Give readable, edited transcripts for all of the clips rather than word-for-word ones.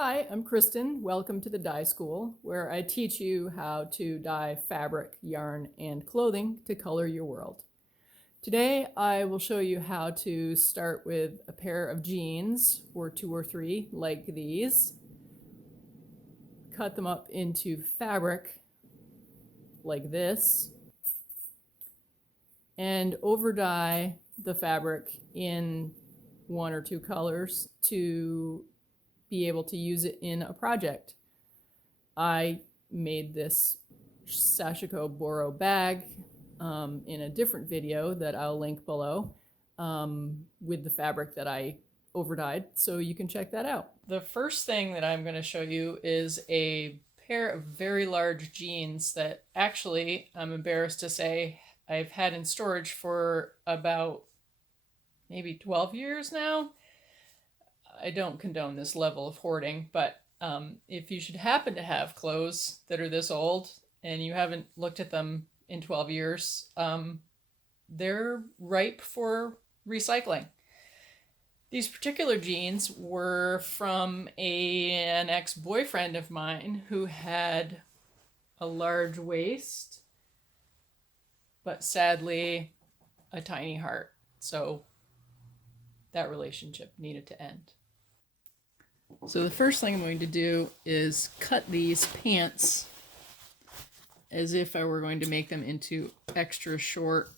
Hi, I'm Kristen. Welcome to the Dye School, where I teach you how to dye fabric, yarn, and clothing to color your world. Today, I will show you how to start with a pair of jeans, or 2 or 3, like these. Cut them up into fabric, like this, and overdye the fabric in 1 or 2 colors to be able to use it in a project. I made this sashiko boro bag in a different video that I'll link below with the fabric that I overdyed, so you can check that out. The first thing that I'm going to show you is a pair of very large jeans that actually, I'm embarrassed to say, I've had in storage for about maybe 12 years now. I don't condone this level of hoarding, but if you should happen to have clothes that are this old and you haven't looked at them in 12 years, they're ripe for recycling. These particular jeans were from an ex-boyfriend of mine who had a large waist, but sadly a tiny heart. So that relationship needed to end. So the first thing I'm going to do is cut these pants as if I were going to make them into extra short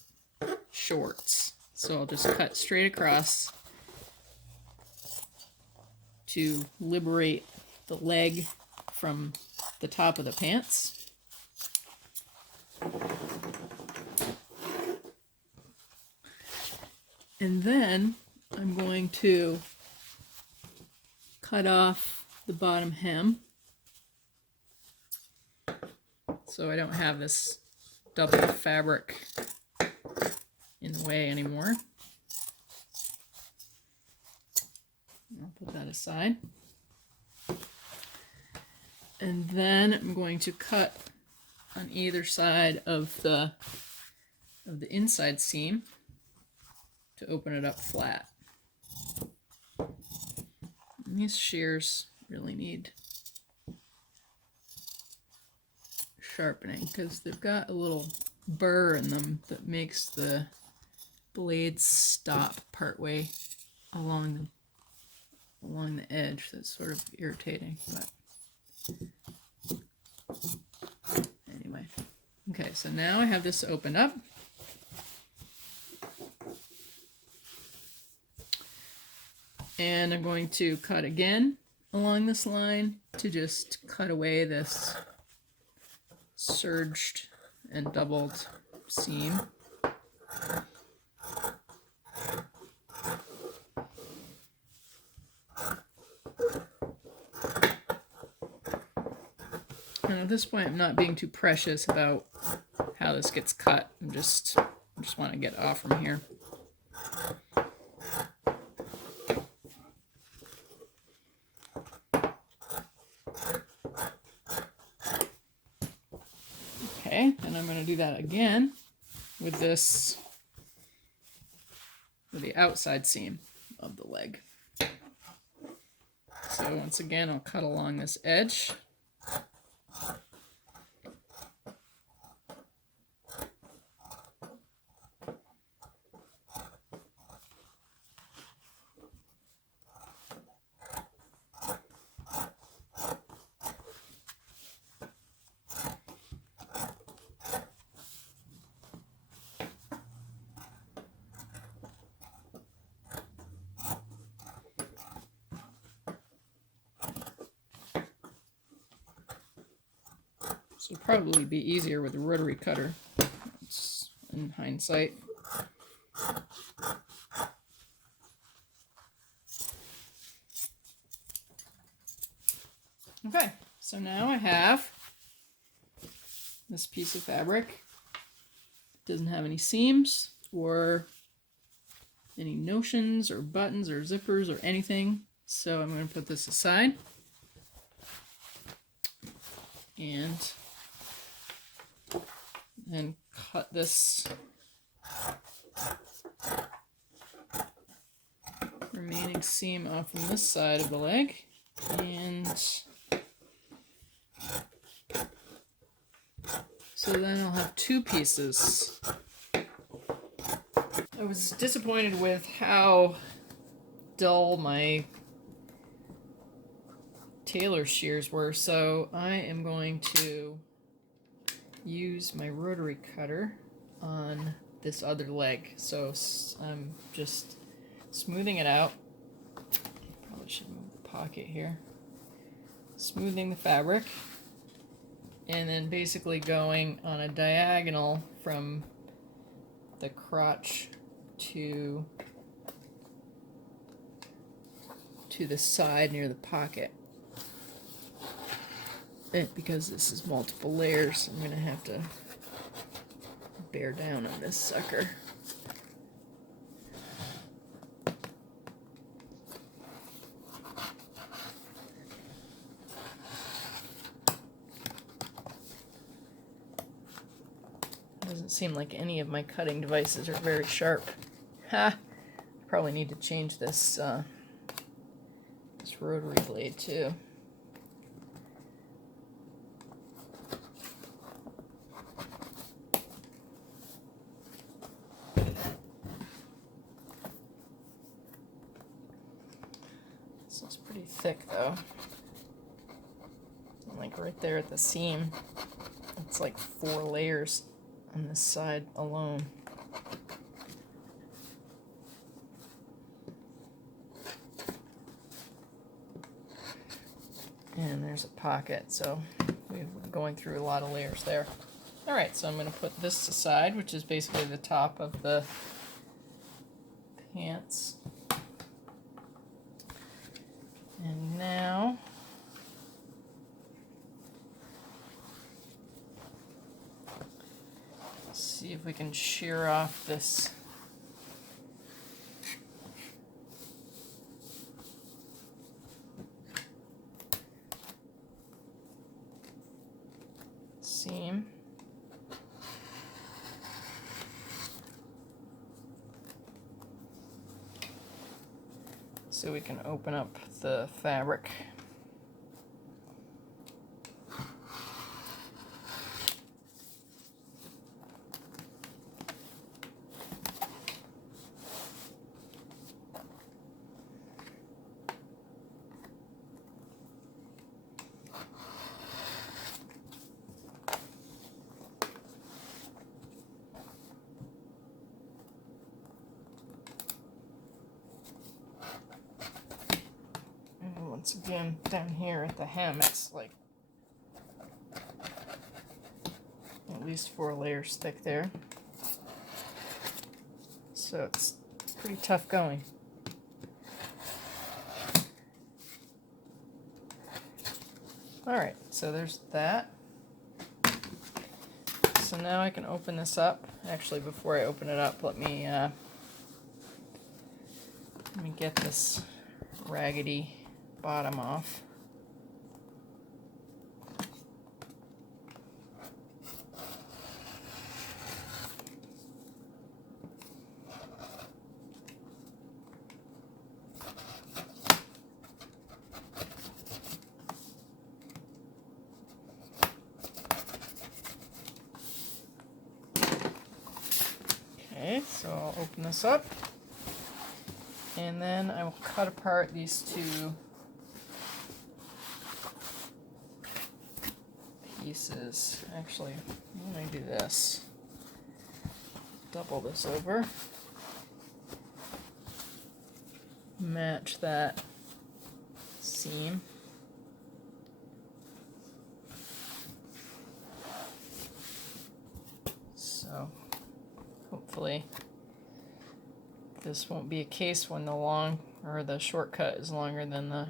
shorts. So I'll just cut straight across to liberate the leg from the top of the pants. And then I'm going to cut off the bottom hem so I don't have this double fabric in the way anymore. I'll put that aside. And then I'm going to cut on either side of the inside seam to open it up flat. And these shears really need sharpening because they've got a little burr in them that makes the blades stop partway along the edge. That's sort of irritating, but anyway. Okay, so now I have this opened up. And I'm going to cut again along this line to just cut away this surged and doubled seam. And at this point, I'm not being too precious about how this gets cut. I just want to get off from here. Okay, and I'm going to do that again with the outside seam of the leg. So once again, I'll cut along this edge. This would probably be easier with a rotary cutter, in hindsight. Okay, so now I have this piece of fabric. It doesn't have any seams or any notions or buttons or zippers or anything. So I'm going to put this aside and cut this remaining seam off from this side of the leg and so then I'll have two pieces. I was disappointed with how dull my tailor shears were, so I am going to use my rotary cutter on this other leg. So I'm just smoothing it out. Probably should move the pocket here. Smoothing the fabric, and then basically going on a diagonal from the crotch to the side near the pocket. And because this is multiple layers, I'm going to have to bear down on this sucker. Doesn't seem like any of my cutting devices are very sharp. Ha! Probably need to change this this rotary blade too. This looks pretty thick though. Like right there at the seam, it's like 4 layers on this side alone. And there's a pocket, so we're going through a lot of layers there. Alright, so I'm going to put this aside, which is basically the top of the pants. And now let's see if we can shear off this seam. So we can open up the fabric. Once again, down here at the hem, it's like at least 4 layers thick there. So it's pretty tough going. Alright, so there's that. So now I can open this up. Actually, before I open it up, let me get this raggedy bottom off. Okay, so I'll open this up, and then I will cut apart these two pieces. Actually, let me do this. Double this over. Match that seam. So hopefully this won't be a case when the long or the shortcut is longer than the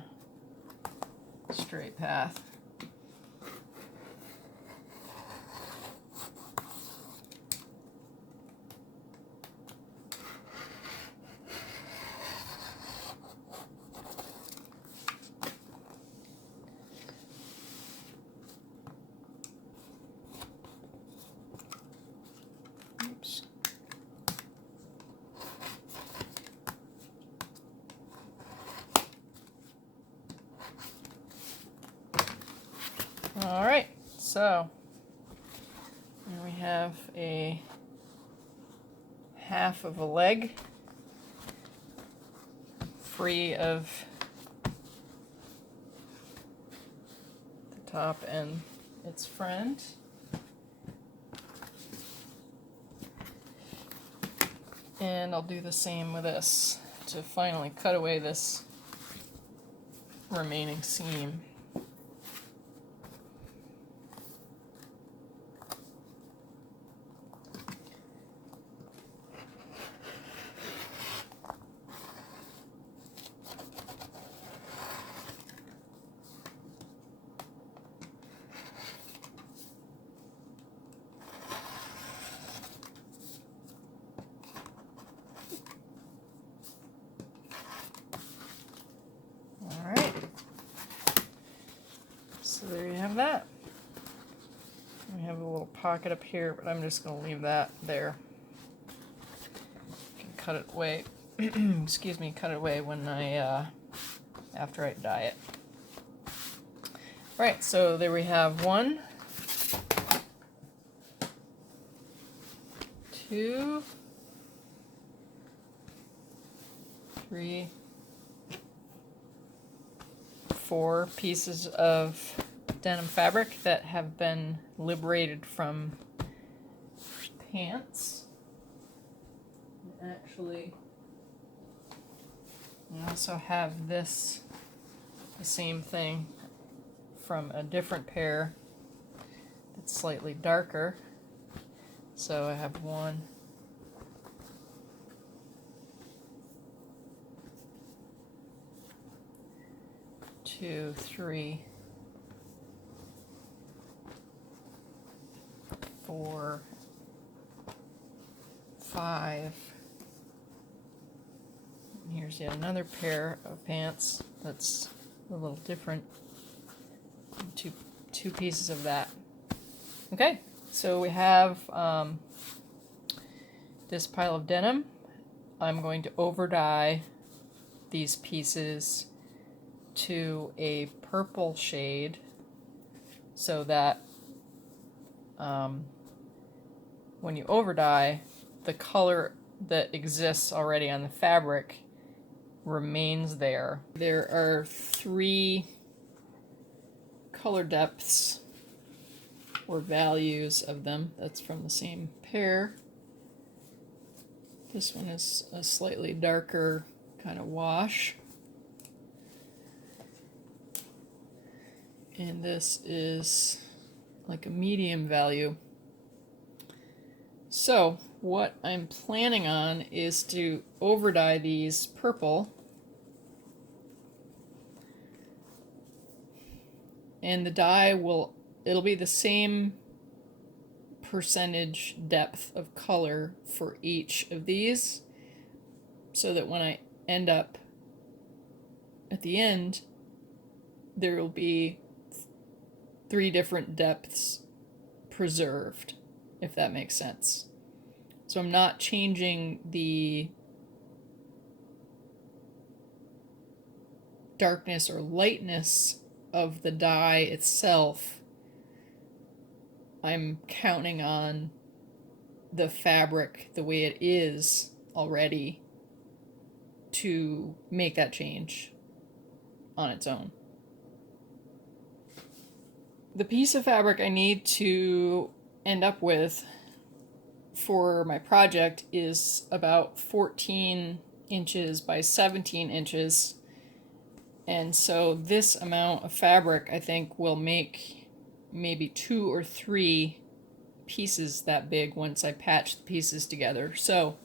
straight path. All right, so here we have a half of a leg free of the top and its friend. And I'll do the same with this to finally cut away this remaining seam. So there you have that. We have a little pocket up here, but I'm just going to leave that there. You can cut it away. Excuse me, cut it away when after I dye it. Right, so there we have 1, 2, 3, 4 pieces of denim fabric that have been liberated from pants. Actually, I also have this, the same thing, from a different pair that's slightly darker. So I have 1, 2, 3, 4, 5. And here's yet another pair of pants that's a little different. Two pieces of that. Okay, so we have this pile of denim. I'm going to overdye these pieces to a purple shade so that when you overdye, the color that exists already on the fabric remains there. There are 3 color depths or values of them. That's from the same pair. This one is a slightly darker kind of wash. And this is like a medium value. So what I'm planning on is to overdye these purple, and the dye it'll be the same percentage depth of color for each of these, so that when I end up at the end, there will be 3 different depths preserved, if that makes sense. So I'm not changing the darkness or lightness of the dye itself. I'm counting on the fabric the way it is already to make that change on its own. The piece of fabric I need to end up with for my project is about 14 inches by 17 inches. And so this amount of fabric, I think, will make maybe 2 or 3 pieces that big once I patch the pieces together. So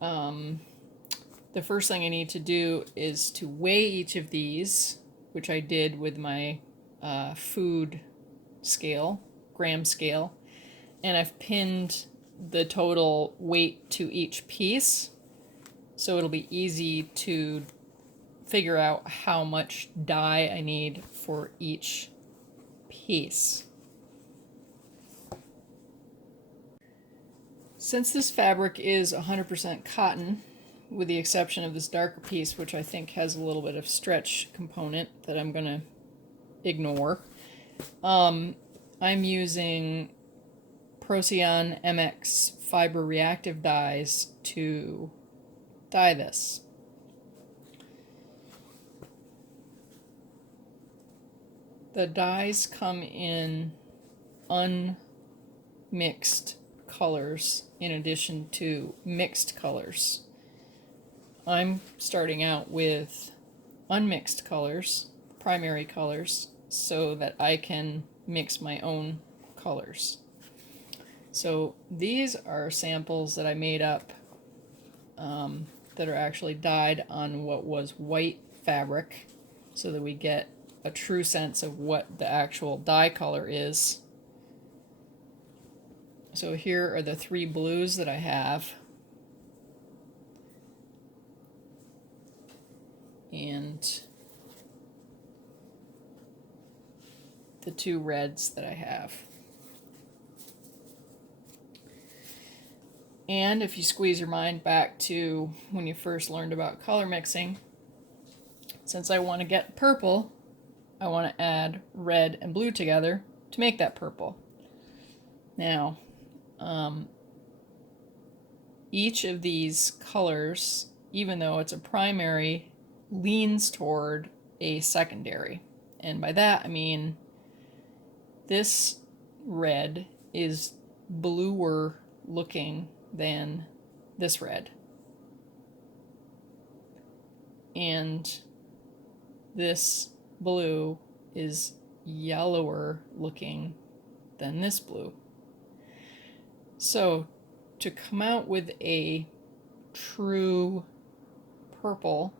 the first thing I need to do is to weigh each of these, which I did with my food scale, gram scale, and I've pinned the total weight to each piece, so it'll be easy to figure out how much dye I need for each piece. Since this fabric is 100% cotton, with the exception of this darker piece, which I think has a little bit of stretch component that I'm going to ignore, I'm using Procion MX fiber reactive dyes to dye this. The dyes come in unmixed colors in addition to mixed colors. I'm starting out with unmixed colors, primary colors, so that I can mix my own colors. So these are samples that I made up that are actually dyed on what was white fabric, so that we get a true sense of what the actual dye color is. So here are the 3 blues that I have. And the 2 reds that I have. And if you squeeze your mind back to when you first learned about color mixing, since I want to get purple, I want to add red and blue together to make that purple. Now, each of these colors, even though it's a primary, leans toward a secondary. And by that I mean this red is bluer looking than this red. And this blue is yellower looking than this blue. So to come out with a true purple,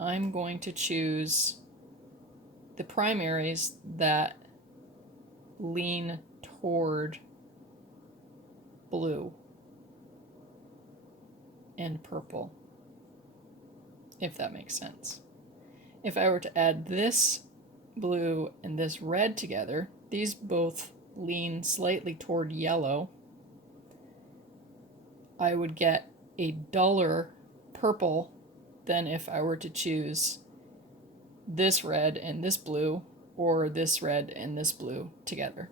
I'm going to choose the primaries that lean toward blue and purple, if that makes sense. If I were to add this blue and this red together, these both lean slightly toward yellow, I would get a duller purple than if I were to choose this red and this blue, or this red and this blue together.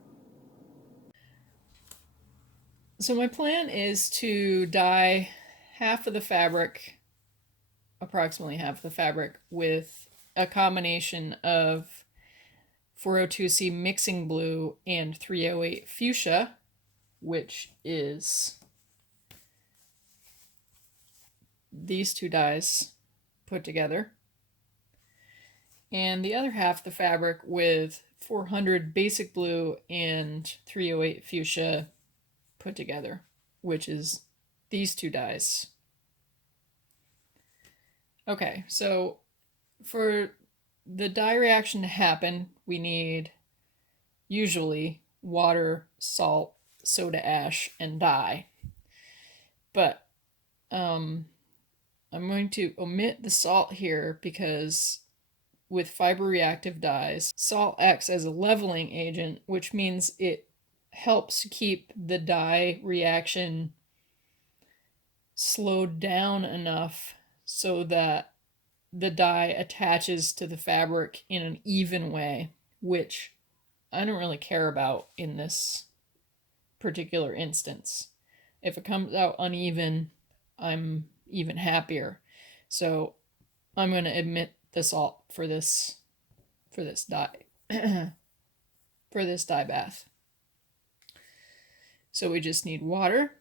So my plan is to dye half of the fabric, approximately half of the fabric, with a combination of 402C mixing blue and 308 fuchsia, which is these 2 dyes put together, and the other half of the fabric with 400 basic blue and 308 fuchsia put together, which is these 2 dyes. Okay, so for the dye reaction to happen, we need usually water, salt, soda ash, and dye. But I'm going to omit the salt here because with fiber reactive dyes, salt acts as a leveling agent, which means it helps keep the dye reaction slowed down enough so that the dye attaches to the fabric in an even way, which I don't really care about in this particular instance. If it comes out uneven, I'm even happier. So I'm going to omit the salt for this dye for this dye bath. So we just need water,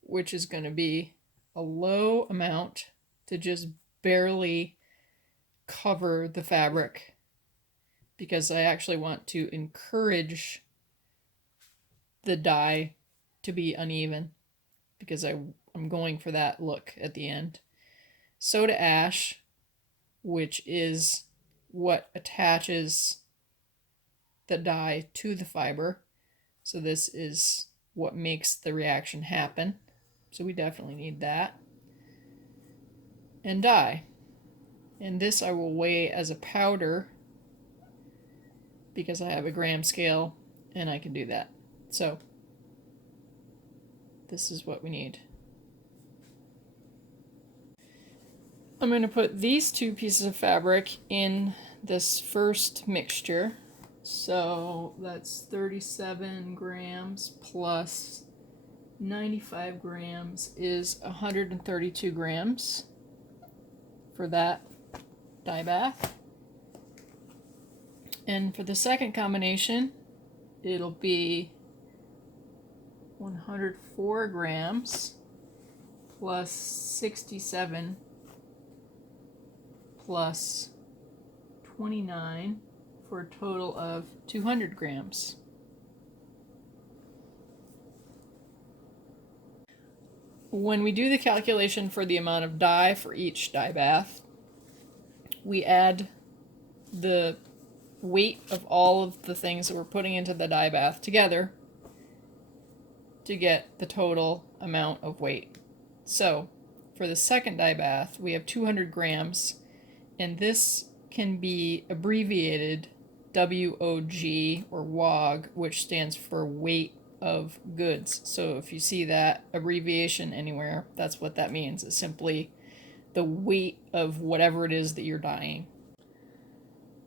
which is going to be a low amount to just barely cover the fabric, because I actually want to encourage the dye to be uneven, because I'm going for that look at the end. Soda ash, which is what attaches the dye to the fiber. So this is what makes the reaction happen. So we definitely need that. And dye. And this I will weigh as a powder because I have a gram scale and I can do that. So this is what we need. I'm going to put these 2 pieces of fabric in this first mixture. So that's 37 grams plus 95 grams is 132 grams for that dye bath. And for the second combination, it'll be 104 grams plus 67 plus 29 for a total of 200 grams. When we do the calculation for the amount of dye for each dye bath, we add the weight of all of the things that we're putting into the dye bath together to get the total amount of weight. So for the second dye bath, we have 200 grams, and this can be abbreviated WOG or WOG, which stands for weight of goods. So if you see that abbreviation anywhere, that's what that means. It's simply the weight of whatever it is that you're dyeing.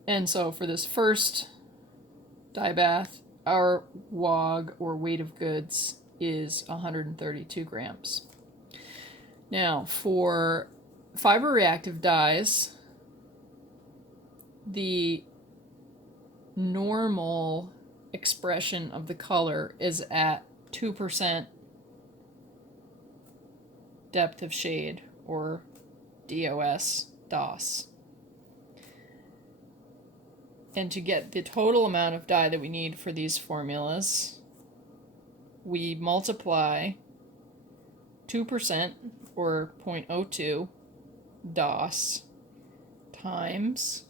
And so for this first dye bath, our WOG or weight of goods is 132 grams. Now for fiber reactive dyes, the normal expression of the color is at 2% depth of shade, or DOS. And to get the total amount of dye that we need for these formulas, we multiply 2%, or 0.02 DOS, times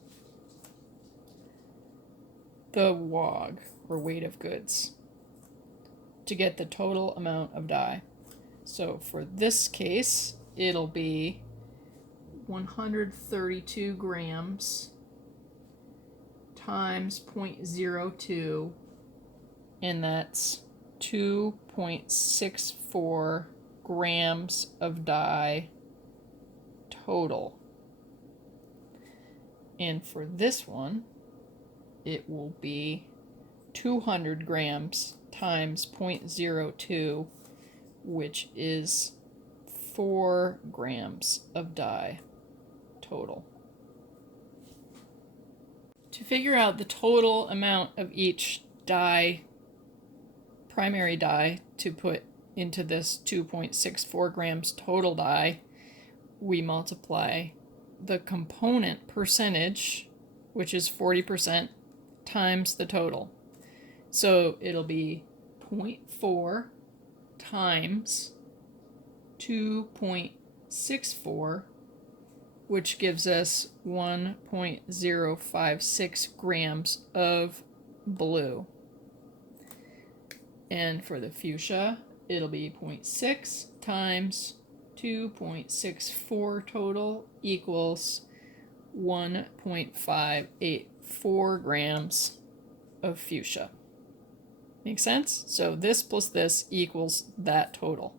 the WOG, or weight of goods, to get the total amount of dye. So for this case, it'll be 132 grams times 0.02, and that's 2.64 grams of dye total. And for this one, it will be 200 grams times 0.02, which is 4 grams of dye total. To figure out the total amount of each dye, primary dye, to put into this 2.64 grams total dye, we multiply the component percentage, which is 40%, times the total. So it'll be 0.4 times 2.64, which gives us 1.056 grams of blue. And for the fuchsia, it'll be 0.6 times 2.64 total equals 1.584 grams of fuchsia. Make sense? So this plus this equals that total.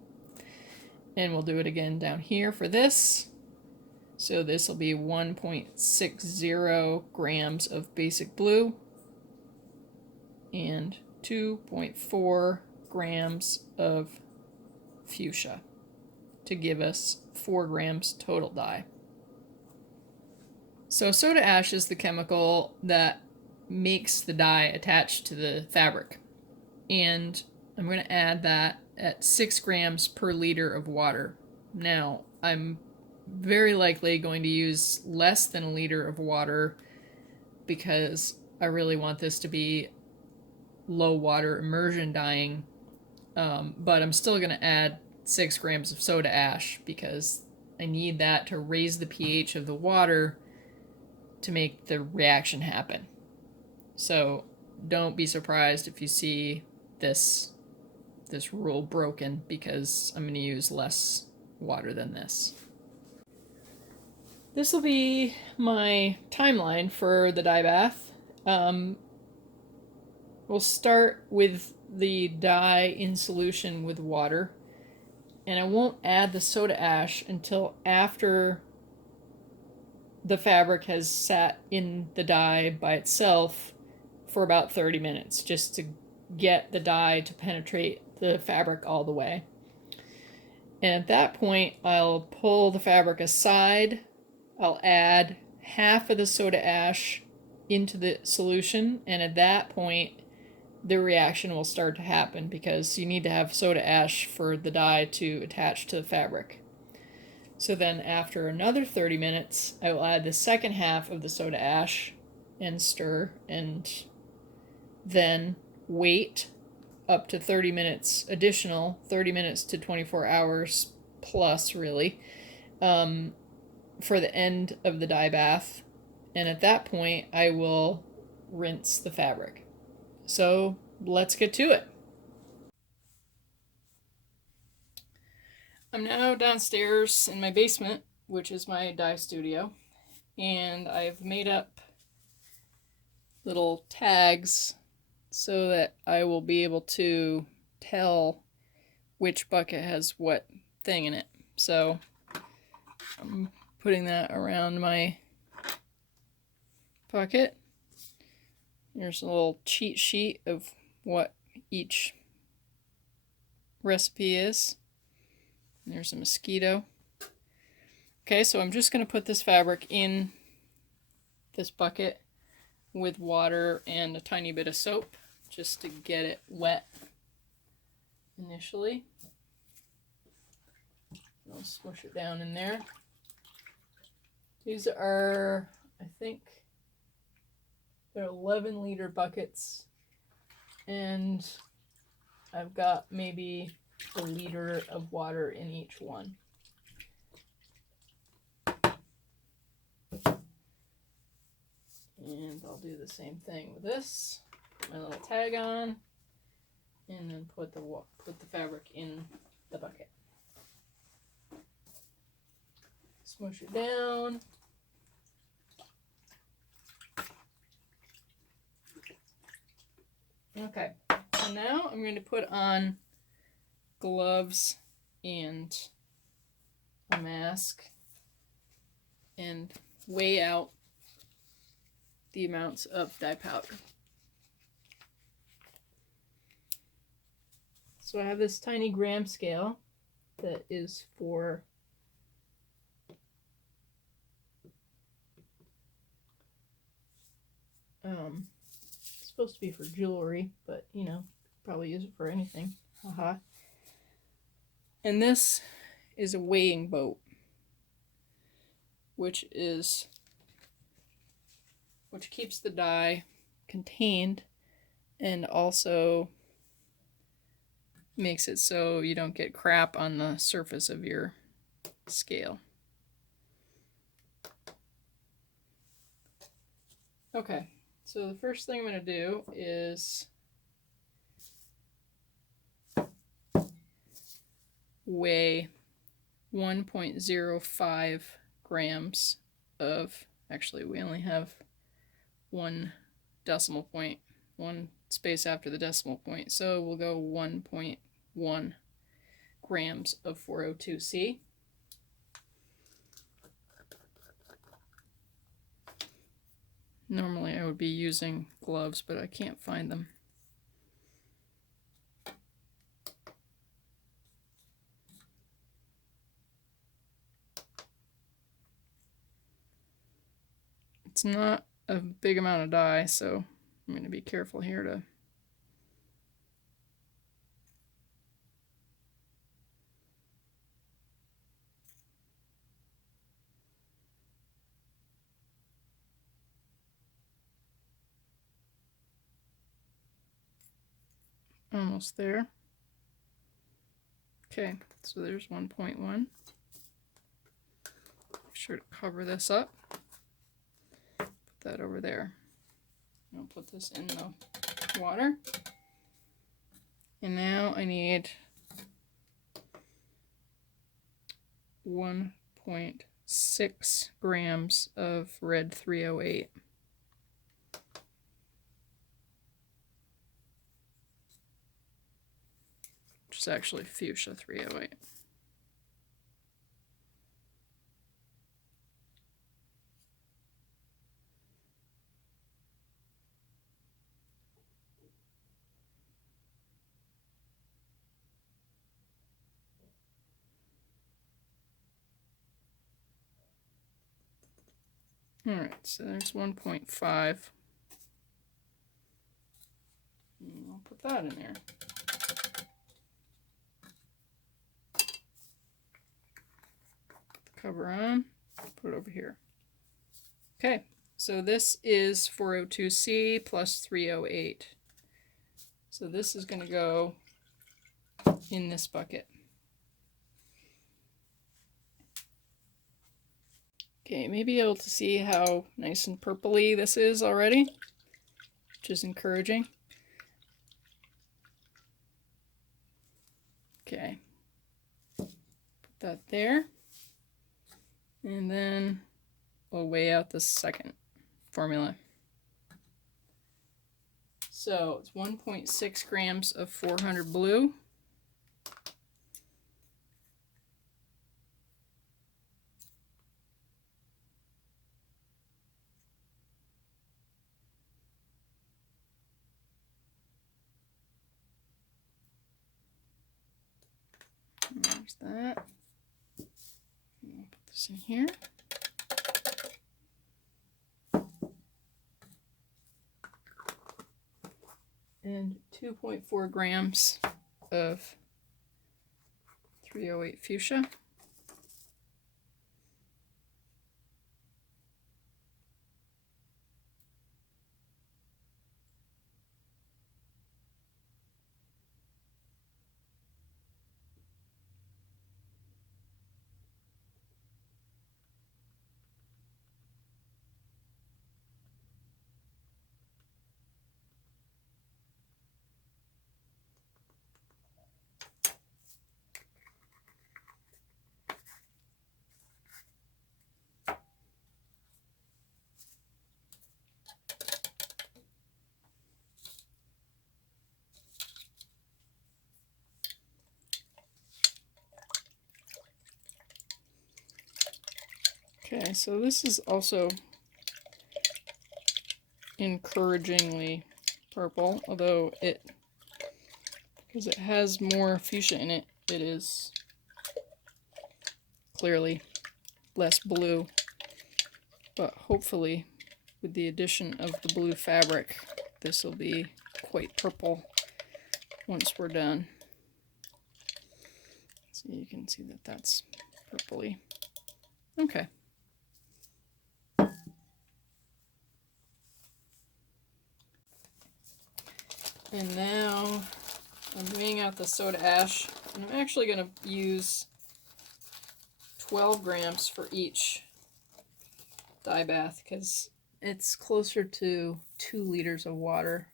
And we'll do it again down here for this. So this will be 1.60 grams of basic blue and 2.4 grams of fuchsia to give us 4 grams total dye. So soda ash is the chemical that makes the dye attached to the fabric. And I'm going to add that at 6 grams per liter of water. Now, I'm very likely going to use less than a liter of water because I really want this to be low water immersion dyeing, but I'm still going to add 6 grams of soda ash because I need that to raise the pH of the water to make the reaction happen. So don't be surprised if you see this rule broken, because I'm going to use less water than this. This will be my timeline for the dye bath. We'll start with the dye in solution with water, and I won't add the soda ash until after the fabric has sat in the dye by itself for about 30 minutes just to get the dye to penetrate the fabric all the way. And at that point, I'll pull the fabric aside. I'll add half of the soda ash into the solution, and at that point, the reaction will start to happen because you need to have soda ash for the dye to attach to the fabric. So then after another 30 minutes, I will add the second half of the soda ash and stir, and then wait up to 30 minutes additional, 30 minutes to 24 hours plus really, for the end of the dye bath. And at that point, I will rinse the fabric. So let's get to it. I'm now downstairs in my basement, which is my dye studio, and I've made up little tags so that I will be able to tell which bucket has what thing in it. So I'm putting that around my bucket. There's a little cheat sheet of what each recipe is. And there's a mosquito. Okay, so I'm just going to put this fabric in this bucket with water and a tiny bit of soap just to get it wet initially. I'll smush it down in there. These are, I think, they're 11-liter buckets, and I've got maybe a liter of water in each one. And I'll do the same thing with this. Put my little tag on, and then put the fabric in the bucket. Smush it down. Okay, so now I'm going to put on gloves and a mask and weigh out the amounts of dye powder. So I have this tiny gram scale that is for it's supposed to be for jewelry, but you know, probably use it for anything. Haha. And this is a weighing boat, which keeps the dye contained and also makes it so you don't get crap on the surface of your scale. Okay, so the first thing I'm going to do is weigh 1.05 grams of, actually we only have one decimal point, one space after the decimal point, so we'll go 1.1 grams of 402C. Normally I would be using gloves, but I can't find them. It's not a big amount of dye, so I'm going to be careful here to almost there. Okay, so there's 1.1. Make sure to cover this up. Put that over there. I'll put this in the water. And now I need 1.6 grams of red 308. Which is actually fuchsia 308. All right, so there's 1.5. I'll put that in there. Put the cover on, put it over here. Okay, so this is 402C plus 308. So this is going to go in this bucket. Okay, maybe able to see how nice and purpley this is already, which is encouraging. Okay, put that there, and then we'll weigh out the second formula. So it's 1.6 grams of 400 blue. There's that. I'll put this in here. And 2.4 grams of 308 fuchsia. Okay, so this is also encouragingly purple, although because it has more fuchsia in it, it is clearly less blue. But hopefully, with the addition of the blue fabric, this will be quite purple once we're done. So you can see that that's purpley. Okay. And now I'm weighing out the soda ash, and I'm actually going to use 12 grams for each dye bath because it's closer to 2 liters of water.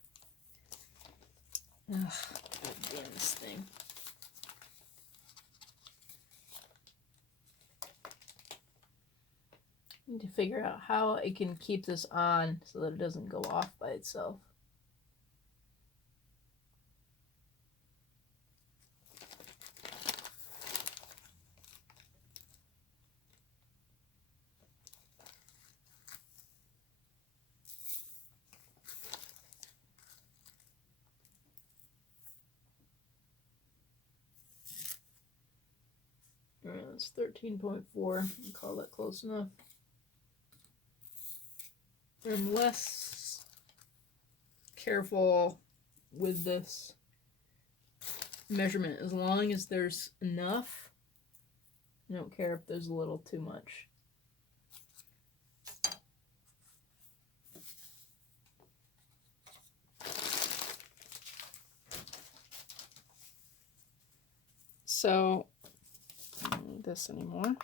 Ugh, doing this thing. I need to figure out how I can keep this on so that it doesn't go off by itself. That's 13.4. I'll call that close enough. I'm less careful with this measurement as long as there's enough. I don't care if there's a little too much. So I don't need this anymore.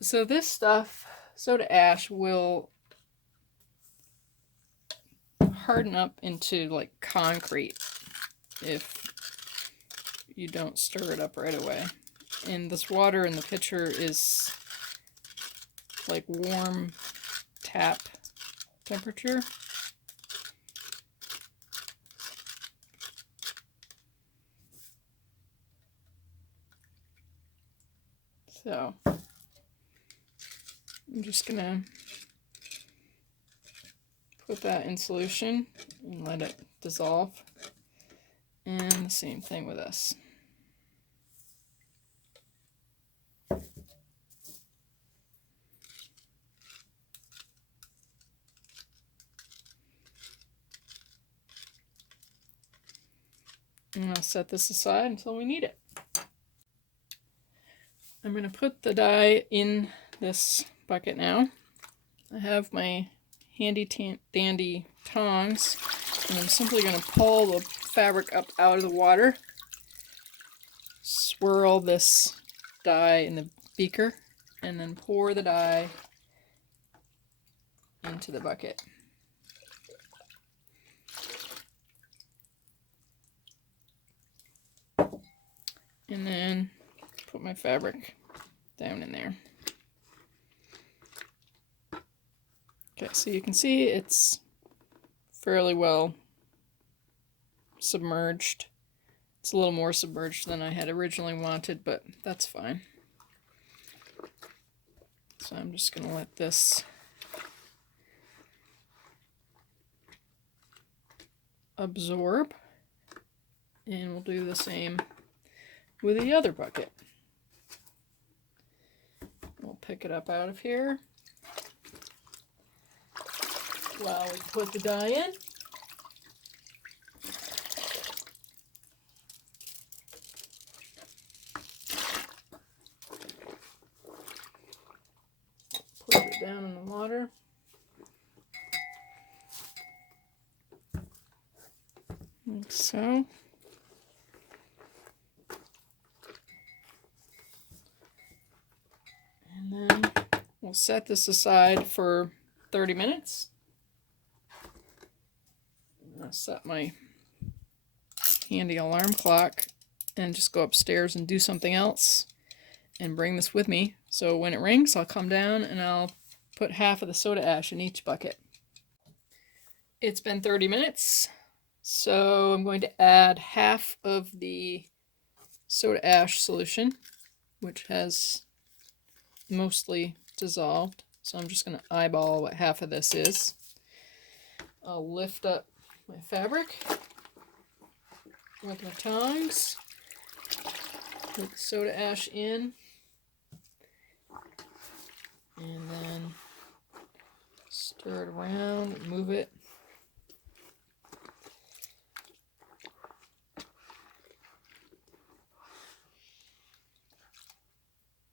So this stuff, soda ash, will harden up into like concrete if you don't stir it up right away. And this water in the pitcher is like warm tap temperature. So I'm just gonna put that in solution and let it dissolve. And the same thing with this. And I'll set this aside until we need it. I'm going to put the dye in this bucket now. I have my handy dandy tongs, and I'm simply going to pull the fabric up out of the water, swirl this dye in the beaker, and then pour the dye into the bucket. And then put my fabric down in there. Okay, so you can see it's fairly well submerged. It's a little more submerged than I had originally wanted, but that's fine. So I'm just going to let this absorb, and we'll do the same with the other bucket. We'll pick it up out of here while we put the dye in. Put it down in the water. Like so. And then we'll set this aside for 30 minutes. I'll set my handy alarm clock and just go upstairs and do something else and bring this with me. So when it rings, I'll come down and I'll put half of the soda ash in each bucket. It's been 30 minutes, so I'm going to add half of the soda ash solution, which has mostly dissolved. So I'm just going to eyeball what half of this is. I'll lift up my fabric with my tongs, put the soda ash in, and then stir it around, move it.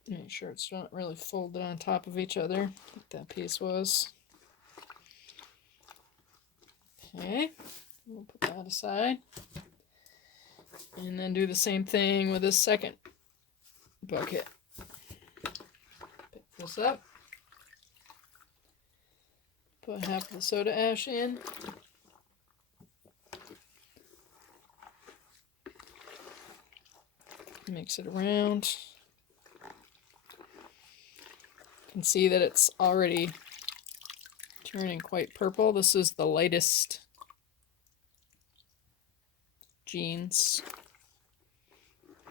Make sure it's not really folded on top of each other, like that piece was. Okay, we'll put that aside. And then do the same thing with this second bucket. Pick this up. Put half of the soda ash in. Mix it around. You can see that it's already turning quite purple. This is the lightest jeans,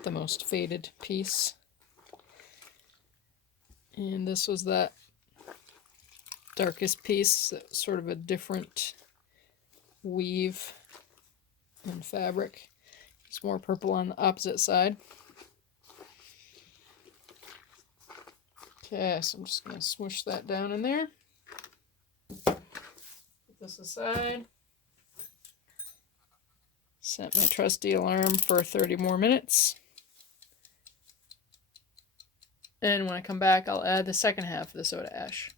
the most faded piece. And this was that darkest piece, sort of a different weave and fabric. It's more purple on the opposite side. Okay, so I'm just going to smoosh that down in there. Put this aside. Set my trusty alarm for 30 more minutes. And when I come back, I'll add the second half of the soda ash.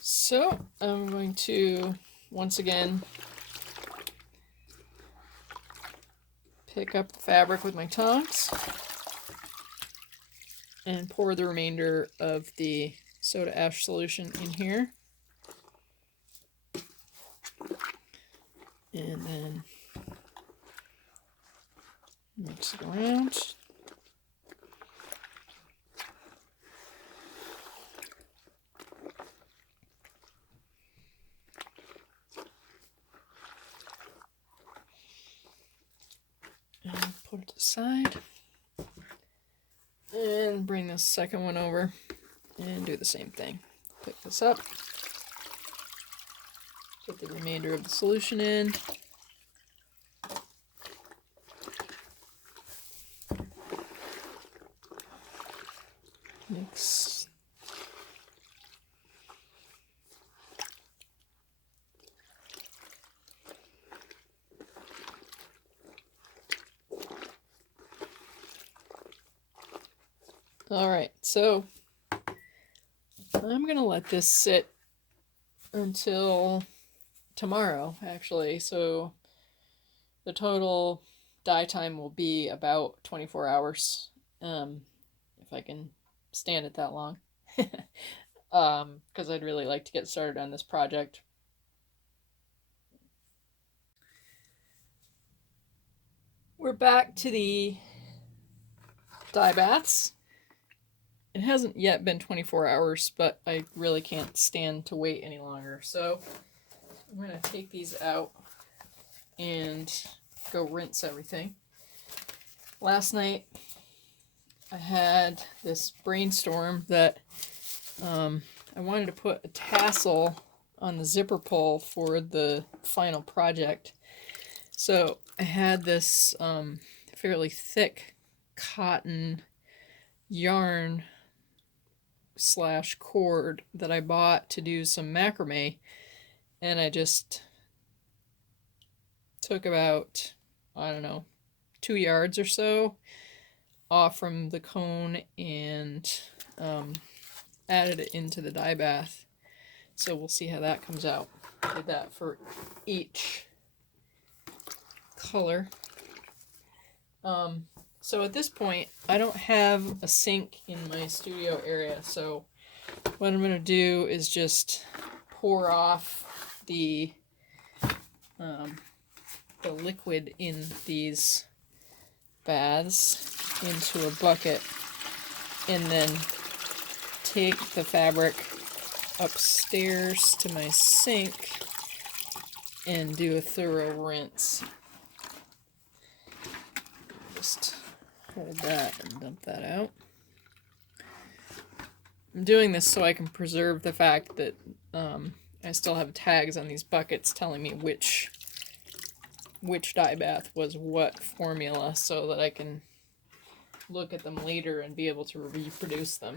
So I'm going to, once again, pick up the fabric with my tongs and pour the remainder of the soda ash solution in here. And then mix it around. And put it aside. And bring this second one over and do the same thing. Pick this up. Put the remainder of the solution in. Mix. All right, so I'm gonna let this sit until tomorrow, actually. So the total dye time will be about 24 hours, if I can stand it that long. Because I'd really like to get started on this project. We're back to the dye baths. It hasn't yet been 24 hours, but I really can't stand to wait any longer. So I'm going to take these out and go rinse everything. Last night I had this brainstorm that I wanted to put a tassel on the zipper pull for the final project. So I had this fairly thick cotton yarn / cord that I bought to do some macrame, and I just took about, I don't know, 2 yards or so off from the cone and added it into the dye bath. So we'll see how that comes out. Did that for each color. So at this point, I don't have a sink in my studio area, so what I'm going to do is just pour off the liquid in these baths into a bucket, and then take the fabric upstairs to my sink and do a thorough rinse. Just hold that and dump that out. I'm doing this so I can preserve the fact that I still have tags on these buckets telling me which dye bath was what formula, so that I can look at them later and be able to reproduce them.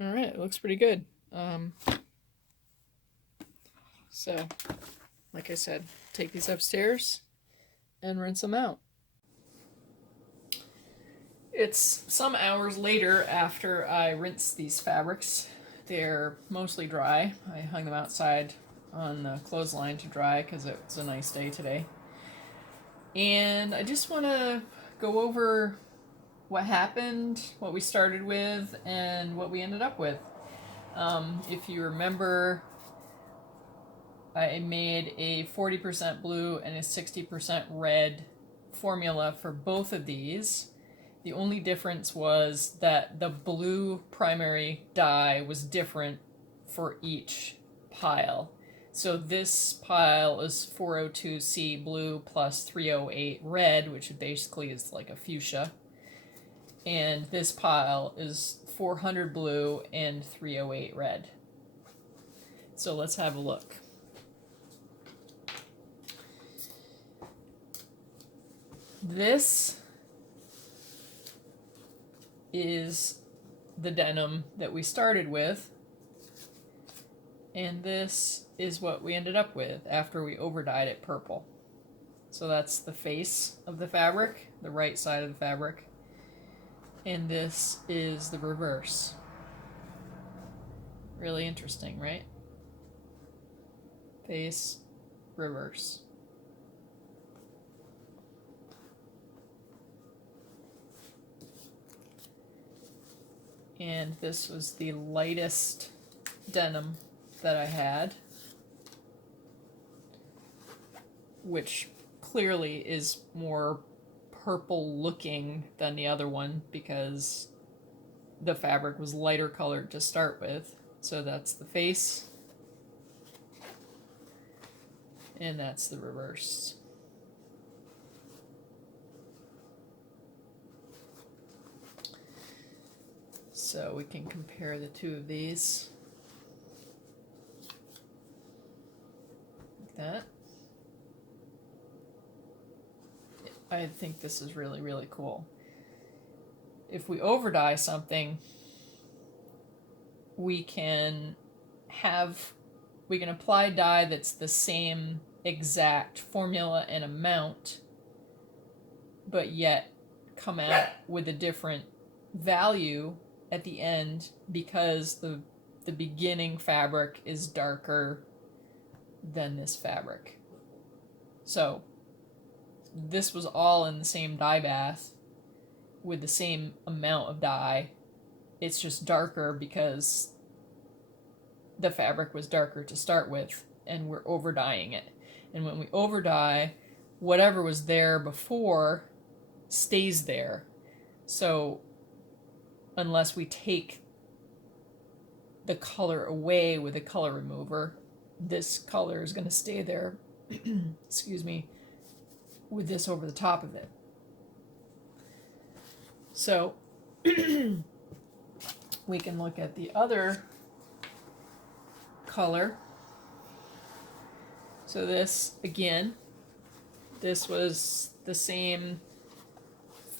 All right, it looks pretty good. So, like I said, take these upstairs and rinse them out. It's some hours later after I rinsed these fabrics. They're mostly dry. I hung them outside on the clothesline to dry because it was a nice day today. And I just want to go over what happened, what we started with, and what we ended up with. If you remember, I made a 40% blue and a 60% red formula for both of these. The only difference was that the blue primary dye was different for each pile. So this pile is 402C blue plus 308 red, which basically is like a fuchsia. And this pile is 400 blue and 308 red. So let's have a look. This is the denim that we started with, and this is what we ended up with after we overdyed it purple. So that's the face of the fabric, the right side of the fabric, and this is the reverse. Really interesting, right? Face, reverse. And this was the lightest denim that I had, which clearly is more purple looking than the other one because the fabric was lighter colored to start with. So that's the face, and that's the reverse. So we can compare the two of these like that. I I think this is really, really cool. If we overdye something, we can apply dye that's the same exact formula and amount, but yet come out with a different value at the end because the beginning fabric is darker than this fabric. So this was all in the same dye bath with the same amount of dye. It's just darker because the fabric was darker to start with, and we're overdyeing it. And when we overdye, whatever was there before stays there. So unless we take the color away with a color remover, this color is going to stay there, excuse me, with this over the top of it. So we can look at the other color. So this, again, this was the same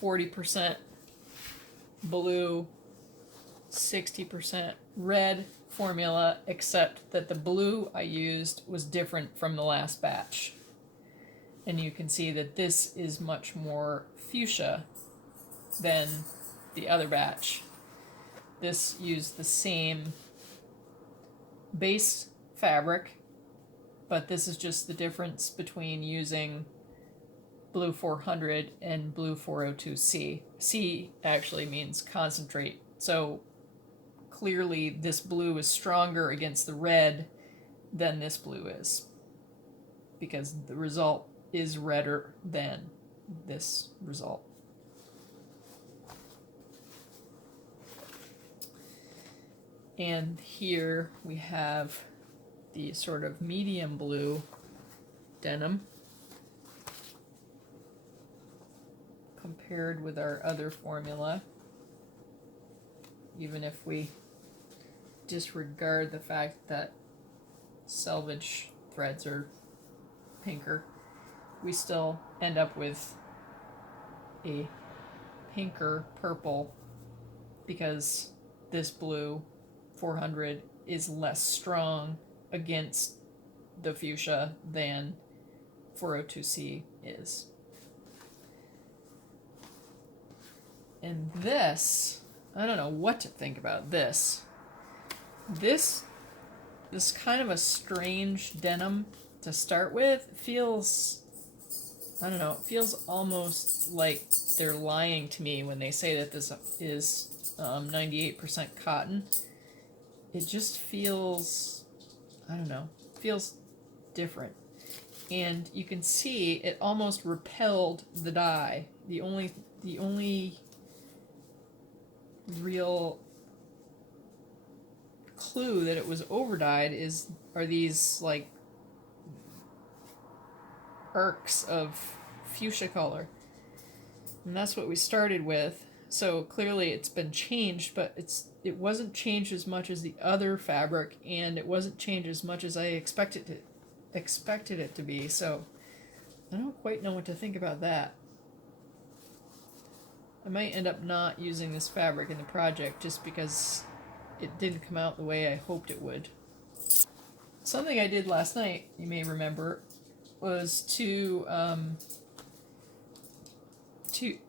40% blue, 60% red formula, except that the blue I used was different from the last batch. And you can see that this is much more fuchsia than the other batch. This used the same base fabric, but this is just the difference between using blue 400 and blue 402C. C actually means concentrate. So clearly this blue is stronger against the red than this blue is, because the result is redder than this result. And here we have the sort of medium blue denim compared with our other formula. Even if we disregard the fact that selvage threads are pinker, we still end up with a pinker purple because this blue 400 is less strong against the fuchsia than 402C is. And this, I don't know what to think about this. This kind of a strange denim to start with. Feels, I don't know, it feels almost like they're lying to me when they say that this is 98% cotton. It just feels, I don't know, feels different. And you can see it almost repelled the dye. The only real clue that it was overdyed are these like arcs of fuchsia color. And that's what we started with. So clearly it's been changed, but it wasn't changed as much as the other fabric, and it wasn't changed as much as I expected it to be. So I don't quite know what to think about that. I might end up not using this fabric in the project just because it didn't come out the way I hoped it would. Something I did last night, you may remember, was to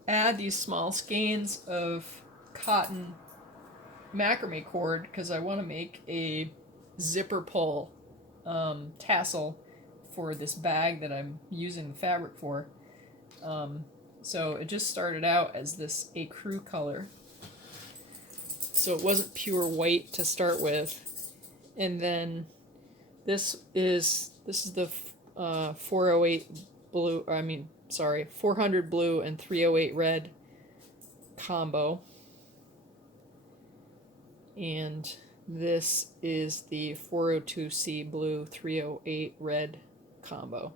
add these small skeins of cotton macrame cord because I want to make a zipper pull tassel for this bag that I'm using the fabric for. So it just started out as this ecru color. So it wasn't pure white to start with. And then this is the 408 blue, 400 blue and 308 red combo. And this is the 402C blue 308 red combo.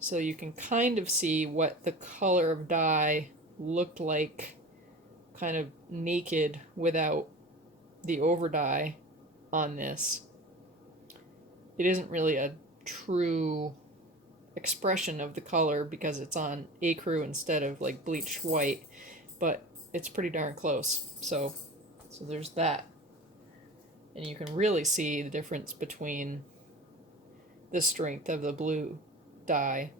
So you can kind of see what the color of dye looked like kind of naked without the overdye on this. It isn't really a true expression of the color because it's on ecru instead of like bleached white, but it's pretty darn close. So there's that. And you can really see the difference between the strength of the blue dye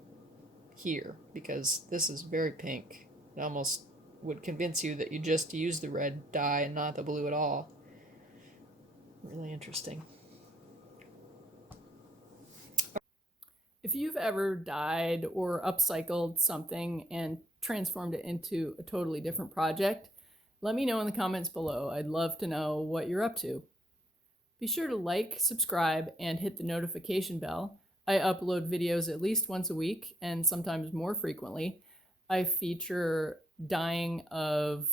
here, because this is very pink. It almost would convince you that you just use the red dye and not the blue at all. Really interesting. If you've ever dyed or upcycled something and transformed it into a totally different project, let me know in the comments below. I'd love to know what you're up to. Be sure to like, subscribe, and hit the notification bell. I upload videos at least once a week and sometimes more frequently. I feature dyeing of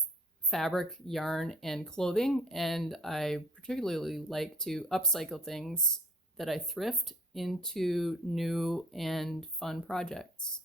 fabric, yarn, and clothing, and I particularly like to upcycle things that I thrift into new and fun projects.